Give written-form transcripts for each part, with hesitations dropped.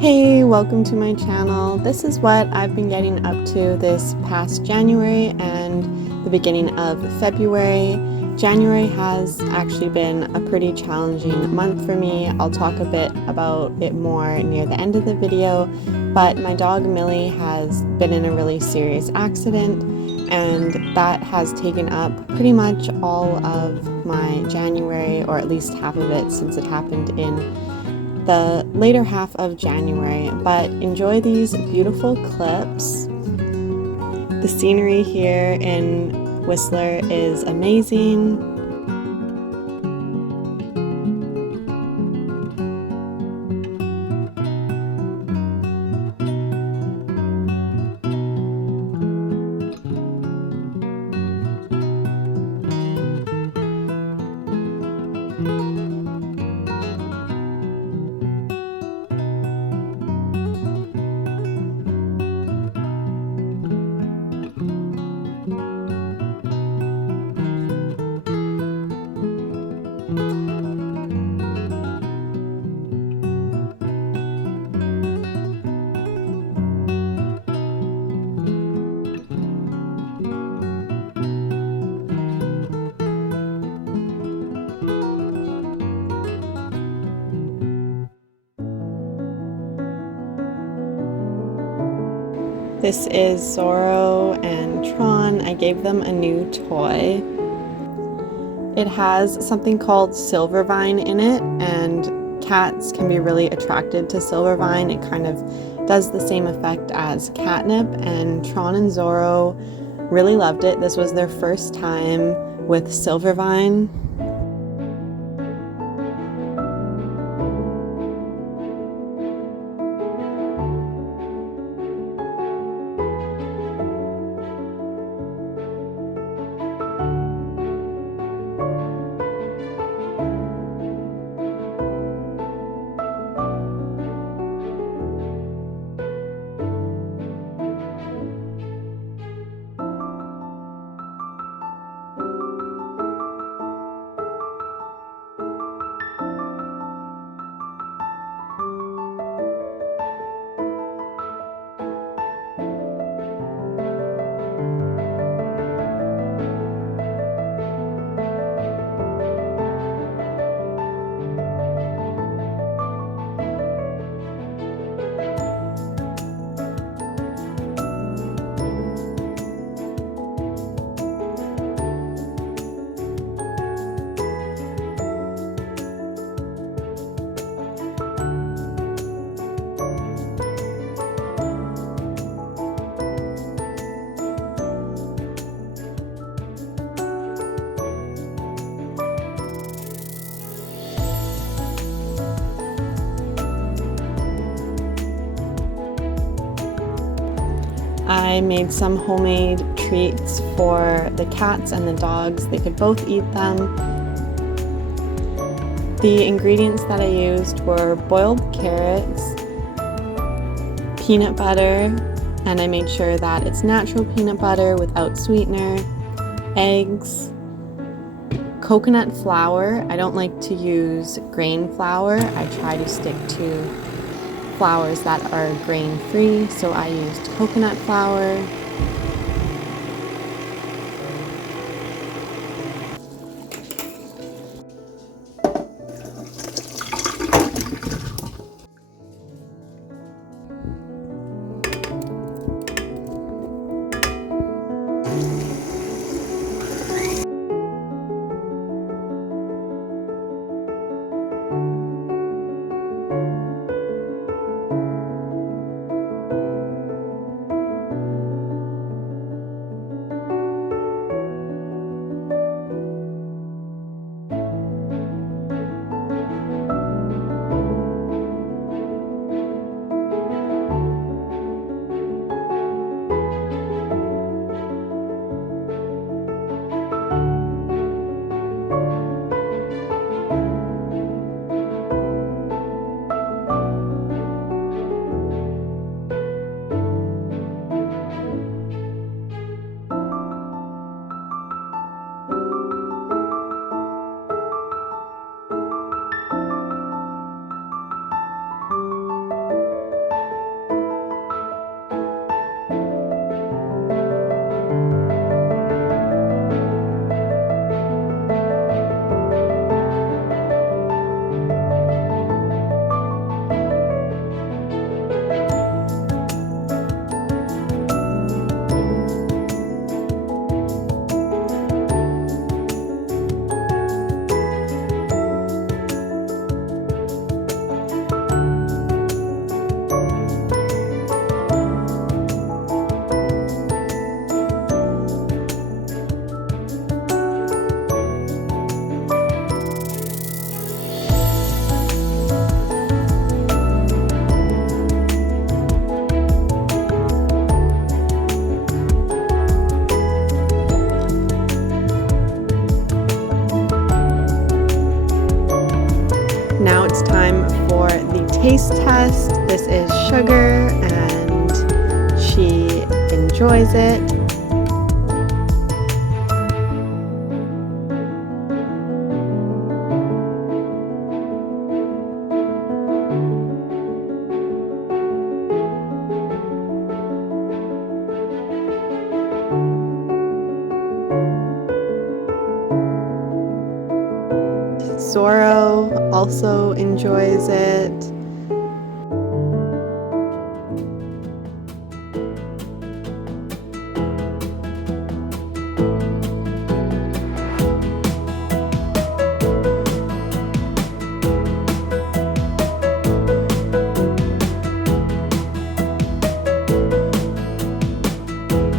Hey, welcome to my channel. This is what I've been getting up to this past January and the beginning of February. January has actually been a pretty challenging month for me. I'll talk a bit about it more near the end of the video, but my dog Millie has been in a really serious accident, and that has taken up pretty much all of my January, or at least half of it, since it happened in the later half of January. But enjoy these beautiful clips. The scenery here in Whistler is amazing. This is Zorro and Tron. I gave them a new toy. It has something called Silvervine in it, and cats can be really attracted to Silvervine. It kind of does the same effect as catnip, and Tron and Zorro really loved it. This was their first time with Silvervine. I made some homemade treats for the cats and the dogs. They could both eat them. The ingredients that I used were boiled carrots, peanut butter, and I made sure that it's natural peanut butter without sweetener, eggs, coconut flour. I don't like to use grain flour. I try to stick to flours that are grain-free, so I used coconut flour. This is Sugar, and she enjoys it. Zoro also enjoys it.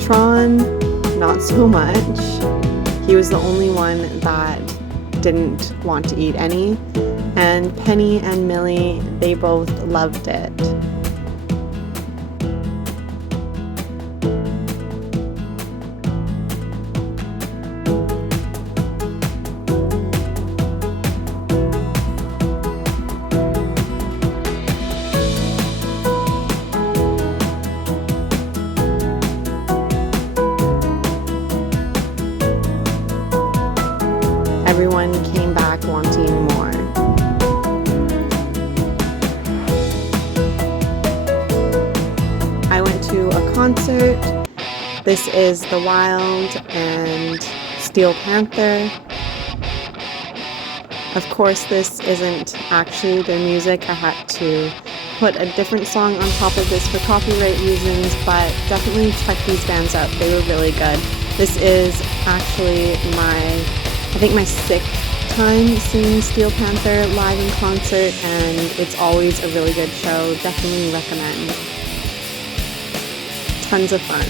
Tron, not so much. He was the only one that didn't want to eat any, and Penny and Millie, they both loved it. Everyone came back wanting more. I went to a concert. This is The Wild and Steel Panther. Of course, this isn't actually their music. I had to put a different song on top of this for copyright reasons, but definitely check these bands out. They were really good. This is actually I think my 6th time seeing Steel Panther live in concert, and it's always a really good show. Definitely recommend. Tons of fun.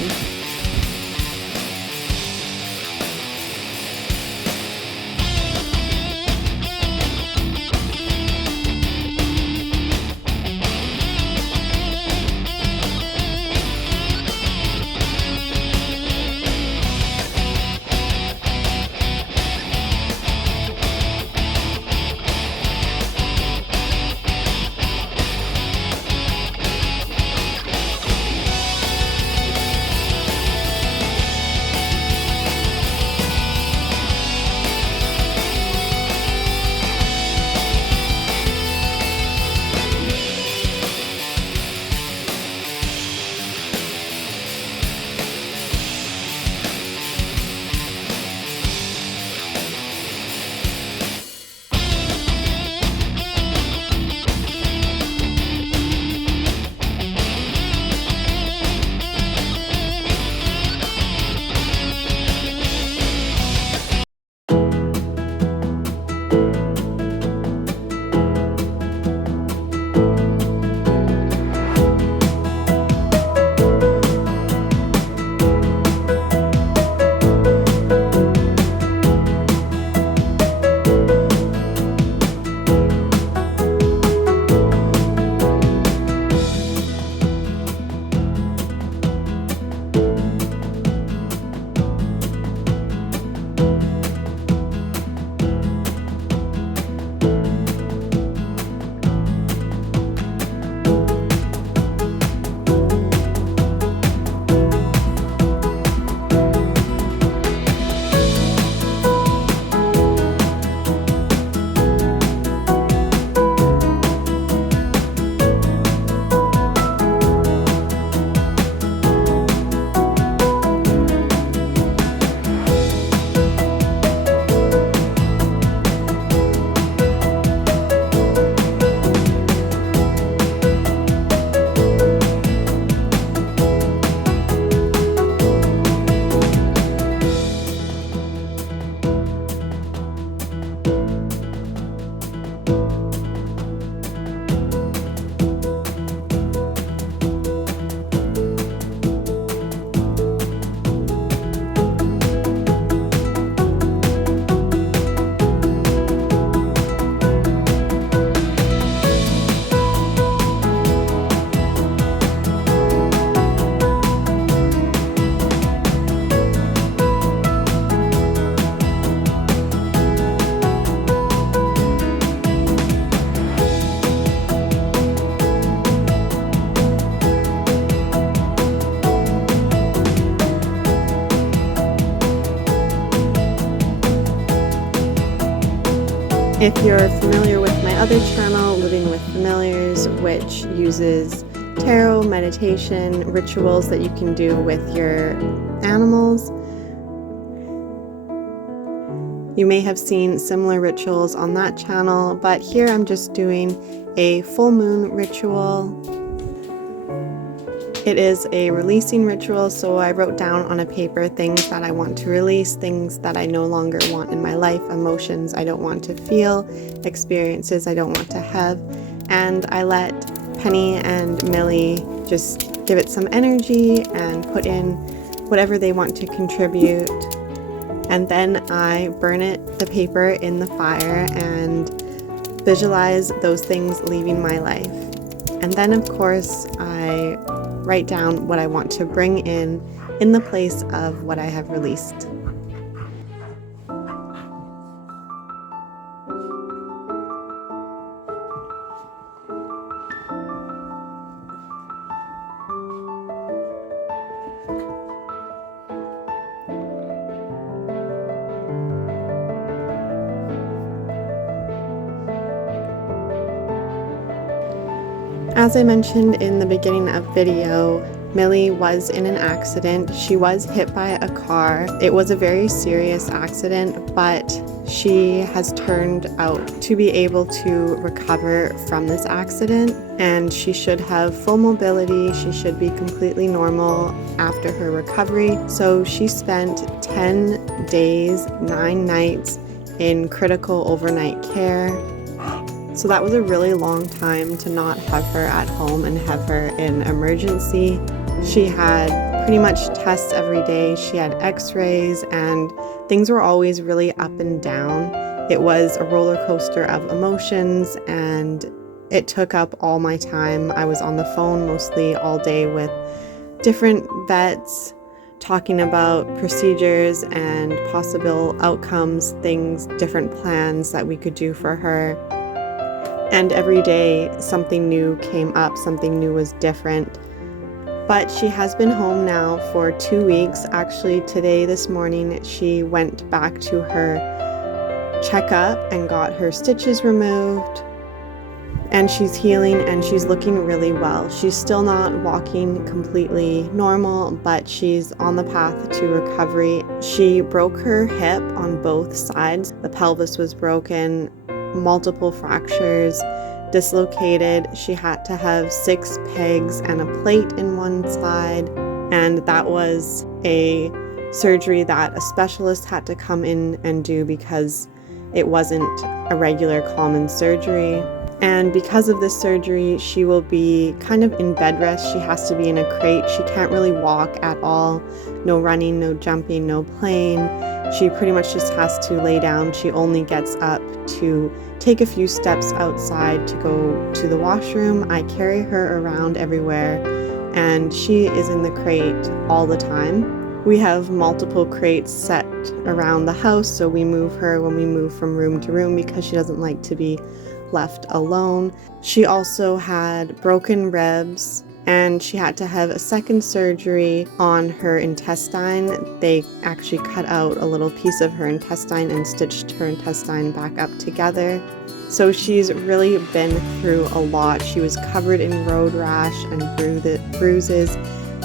If you're familiar with my other channel, Living with Familiars, which uses tarot, meditation, rituals that you can do with your animals, you may have seen similar rituals on that channel, but here I'm just doing a full moon ritual. It is a releasing ritual, so I wrote down on a paper things that I want to release, things that I no longer want in my life, emotions I don't want to feel, experiences I don't want to have, and I let Penny and Millie just give it some energy and put in whatever they want to contribute. And then I burn the paper in the fire and visualize those things leaving my life. And then of course I write down what I want to bring in the place of what I have released. As I mentioned in the beginning of video, Millie was in an accident. She was hit by a car. It was a very serious accident, but she has turned out to be able to recover from this accident, and she should have full mobility. She should be completely normal after her recovery. So she spent 10 days, 9 nights in critical overnight care. So that was a really long time to not have her at home and have her in emergency. She had pretty much tests every day. She had x-rays and things were always really up and down. It was a roller coaster of emotions and it took up all my time. I was on the phone mostly all day with different vets, talking about procedures and possible outcomes, things, different plans that we could do for her. And every day something new came up, something new was different. But she has been home now for 2 weeks. Actually, this morning, she went back to her checkup and got her stitches removed. And she's healing and she's looking really well. She's still not walking completely normal, but she's on the path to recovery. She broke her hip on both sides. The pelvis was broken, multiple fractures, dislocated. She had to have 6 pegs and a plate in one side, and that was a surgery that a specialist had to come in and do because it wasn't a regular common surgery. And because of this surgery, she will be kind of in bed rest. She has to be in a crate. She can't really walk at all. No running, no jumping, no playing. She pretty much just has to lay down. She only gets up to take a few steps outside to go to the washroom. I carry her around everywhere and she is in the crate all the time. We have multiple crates set around the house, so we move her when we move from room to room because she doesn't like to be left alone. She also had broken ribs and she had to have a second surgery on her intestine. They actually cut out a little piece of her intestine and stitched her intestine back up together. So she's really been through a lot. She was covered in road rash and bruises,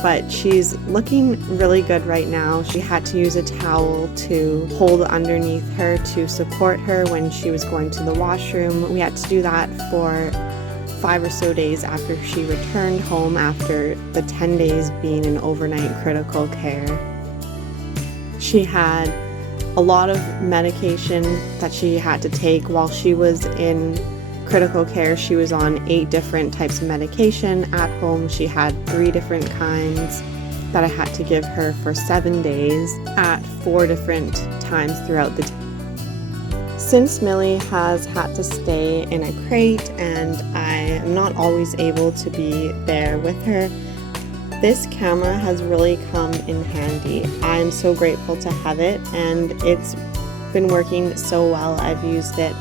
but she's looking really good right now. She had to use a towel to hold underneath her to support her when she was going to the washroom. We had to do that for 5 or so days after she returned home after the 10 days being in overnight critical care. She had a lot of medication that she had to take while she was in critical care. She was on 8 different types of medication. At home, she had 3 different kinds that I had to give her for 7 days at 4 different times throughout the day. Since Millie has had to stay in a crate and I am not always able to be there with her, this camera has really come in handy. I'm so grateful to have it and it's been working so well. I've used it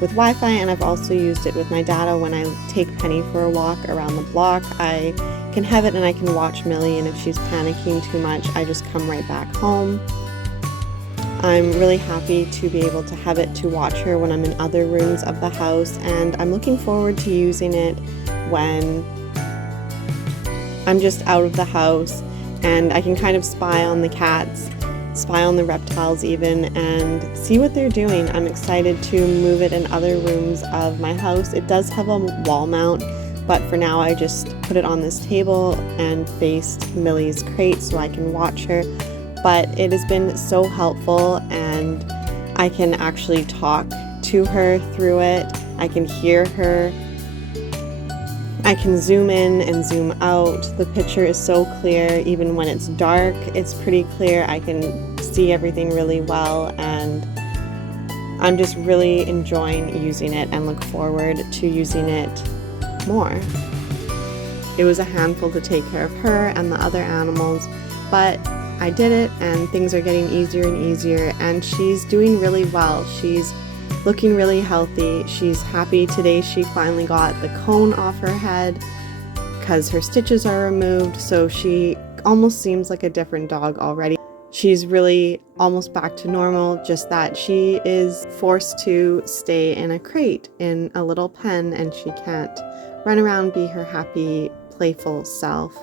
with Wi-Fi and I've also used it with my data when I take Penny for a walk around the block. I can have it and I can watch Millie, and if she's panicking too much I just come right back home. I'm really happy to be able to have it to watch her when I'm in other rooms of the house, and I'm looking forward to using it when I'm just out of the house and I can kind of spy on the cats, spy on the reptiles even, and see what they're doing. I'm excited to move it in other rooms of my house. It does have a wall mount, but for now I just put it on this table and faced Millie's crate so I can watch her. But it has been so helpful, and I can actually talk to her through it. I can hear her. I can zoom in and zoom out. The picture is so clear. Even when it's dark, it's pretty clear. I can see everything really well, and I'm just really enjoying using it and look forward to using it more. It was a handful to take care of her and the other animals, but I did it, and things are getting easier and easier, and she's doing really well. She's looking really healthy. She's happy. Today she finally got the cone off her head because her stitches are removed, so she almost seems like a different dog already. She's really almost back to normal, just that she is forced to stay in a crate in a little pen, and she can't run around, be her happy, playful self.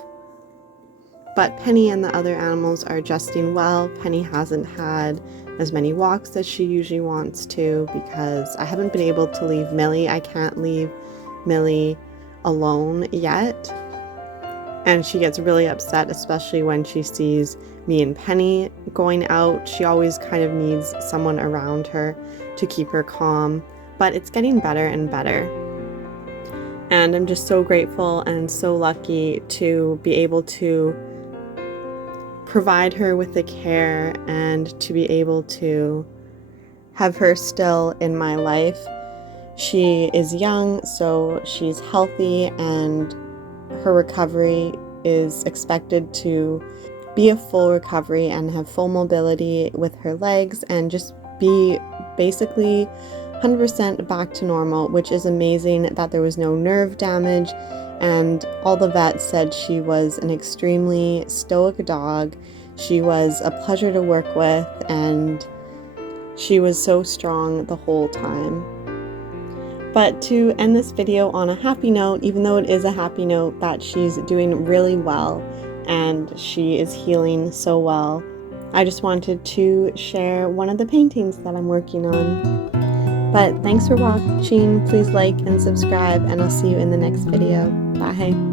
But Penny and the other animals are adjusting well. Penny hasn't had as many walks as she usually wants to because I haven't been able to leave Millie. I can't leave Millie alone yet. And she gets really upset, especially when she sees me and Penny going out. She always kind of needs someone around her to keep her calm. But it's getting better and better. And I'm just so grateful and so lucky to be able to provide her with the care and to be able to have her still in my life. She is young, so she's healthy, and her recovery is expected to be a full recovery and have full mobility with her legs and just be basically 100% back to normal, which is amazing that there was no nerve damage. And all the vets said she was an extremely stoic dog. She was a pleasure to work with, and she was so strong the whole time. But to end this video on a happy note, even though it is a happy note that she's doing really well and she is healing so well, I just wanted to share one of the paintings that I'm working on. But thanks for watching. Please like and subscribe, and I'll see you in the next video. Bye.